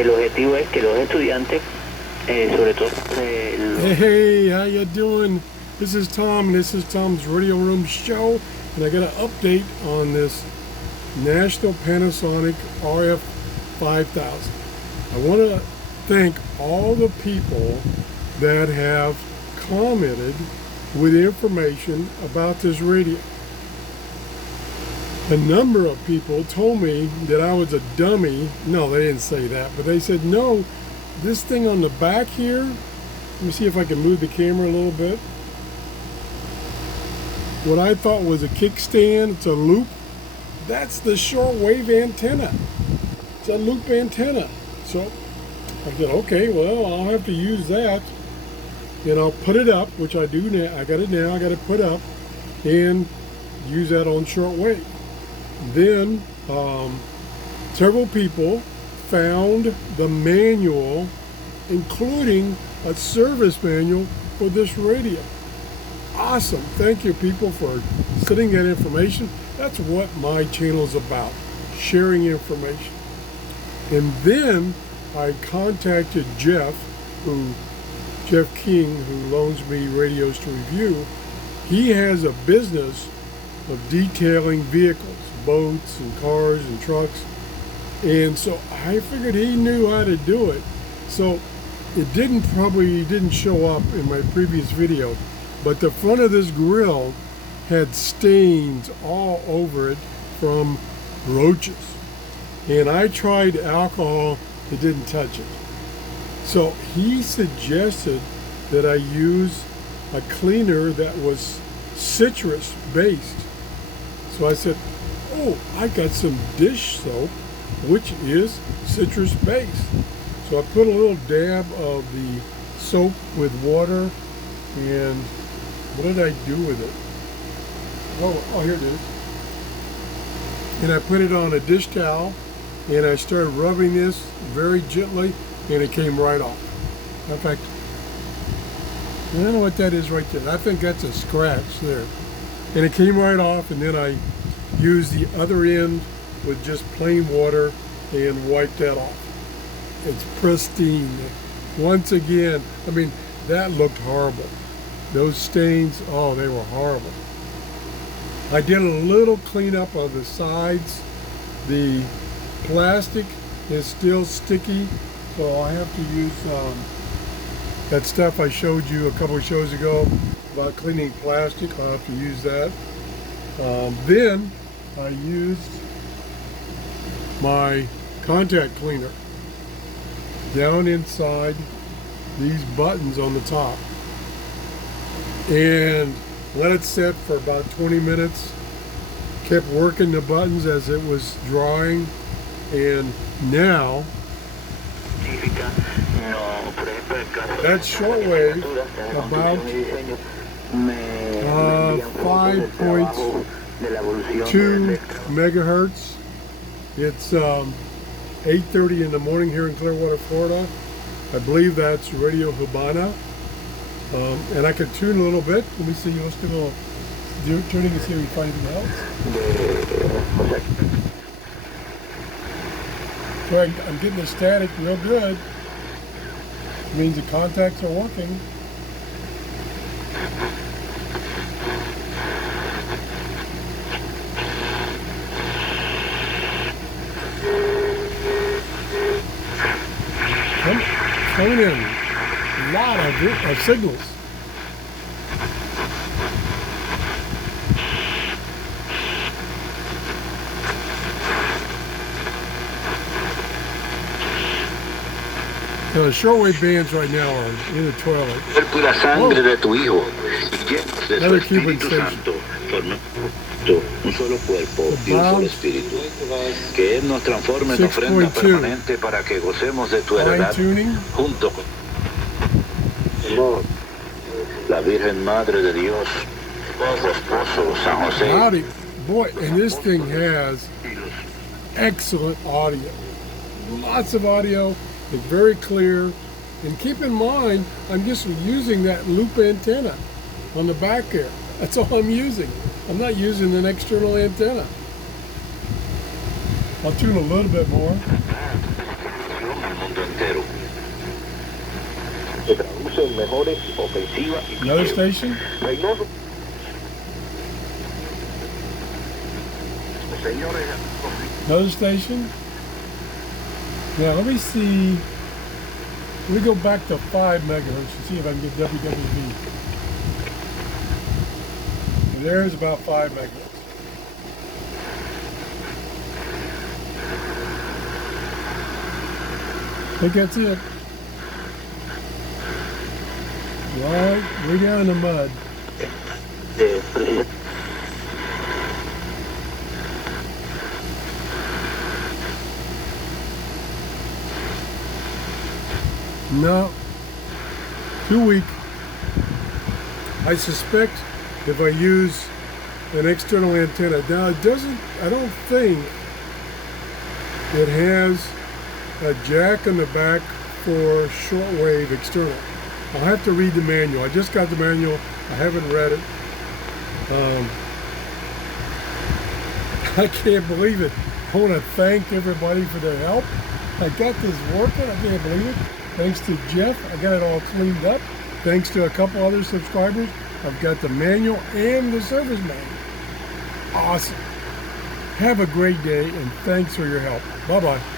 el objetivo es que los estudiantes, sobre todo Hey, how you doing? This is Tom, and this is Tom's Radio Room Show, and I got an update on this National Panasonic RF-5000. I want to thank all the people that have commented with information about this radio. A number of people told me that I was a dummy. No, they didn't say that, but they said, no, this thing on the back here, let me see if I can move the camera a little bit. What I thought was a kickstand, it's a loop. That's the shortwave antenna. It's a loop antenna. So I said, okay, well, I'll have to use that. And I'll put it up, which I do now. I got it now. I got it put up and use that on shortwave. Then several people found the manual, including a service manual for this radio. Awesome. Thank you, people, for sending that information. That's what my channel is about, sharing information. And then I contacted Jeff King, who loans me radios to review. He has a business of detailing vehicles, boats and cars and trucks. And so I figured he knew how to do it. So it didn't show up in my previous video, but the front of this grill had stains all over it from roaches. And I tried alcohol, it didn't touch it. So he suggested that I use a cleaner that was citrus based. So I said, oh, I got some dish soap, which is citrus based. So I put a little dab of the soap with water, and what did I do with it? Oh, here it is. And I put it on a dish towel, and I started rubbing this very gently, and it came right off. In fact, I don't know what that is right there. I think that's a scratch there. And it came right off, and then I used the other end with just plain water and wiped that off. It's pristine. Once again, I mean, that looked horrible. Those stains, oh, they were horrible. I did a little cleanup of the sides. The plastic is still sticky, so I have to use that stuff I showed you a couple of shows ago about cleaning plastic. I'll have to use that. Then I used my contact cleaner down inside these buttons on the top and let it sit for about 20 minutes. Kept working the buttons as it was drying, and now that's shortwave, about 5.2 megahertz. It's 8:30 in the morning here in Clearwater, Florida. I believe that's Radio Habana. And I can tune a little bit. Let me see. Let's do a little tuning and see if we find anything else. So I'm getting the static real good. It means the contacts are working. Coming in. A lot of signals. So the shortwave bands right now are in the toilet. La sangre de tu hijo de su Espíritu Santo, un solo cuerpo y un solo espíritu, que Él nos transforme en ofrenda permanente para que gocemos de tu heredad junto con la Virgen Madre de Dios, su esposo San José. Howdy. Boy, and this thing has excellent audio. Lots of audio. It's very clear. And keep in mind, I'm just using that loop antenna on the back there. That's all I'm using. I'm not using an external antenna. I'll tune a little bit more. los mejores, ofensiva y Another picheo. station? Reynoso. Señores, Another station? Now let me see. Let me go back to 5 megahertz and see if I can get WWV. There's about 5 megahertz. I think that's it. Right, way down in the mud. No, too weak. I suspect if I use an external antenna, now it doesn't, I don't think it has a jack in the back for shortwave external. I'll have to read the manual. I just got the manual. I haven't read it. I can't believe it. I want to thank everybody for their help. I got this working. I can't believe it. Thanks to Jeff, I got it all cleaned up. Thanks to a couple other subscribers, I've got the manual and the service manual. Awesome. Have a great day, and thanks for your help. Bye-bye.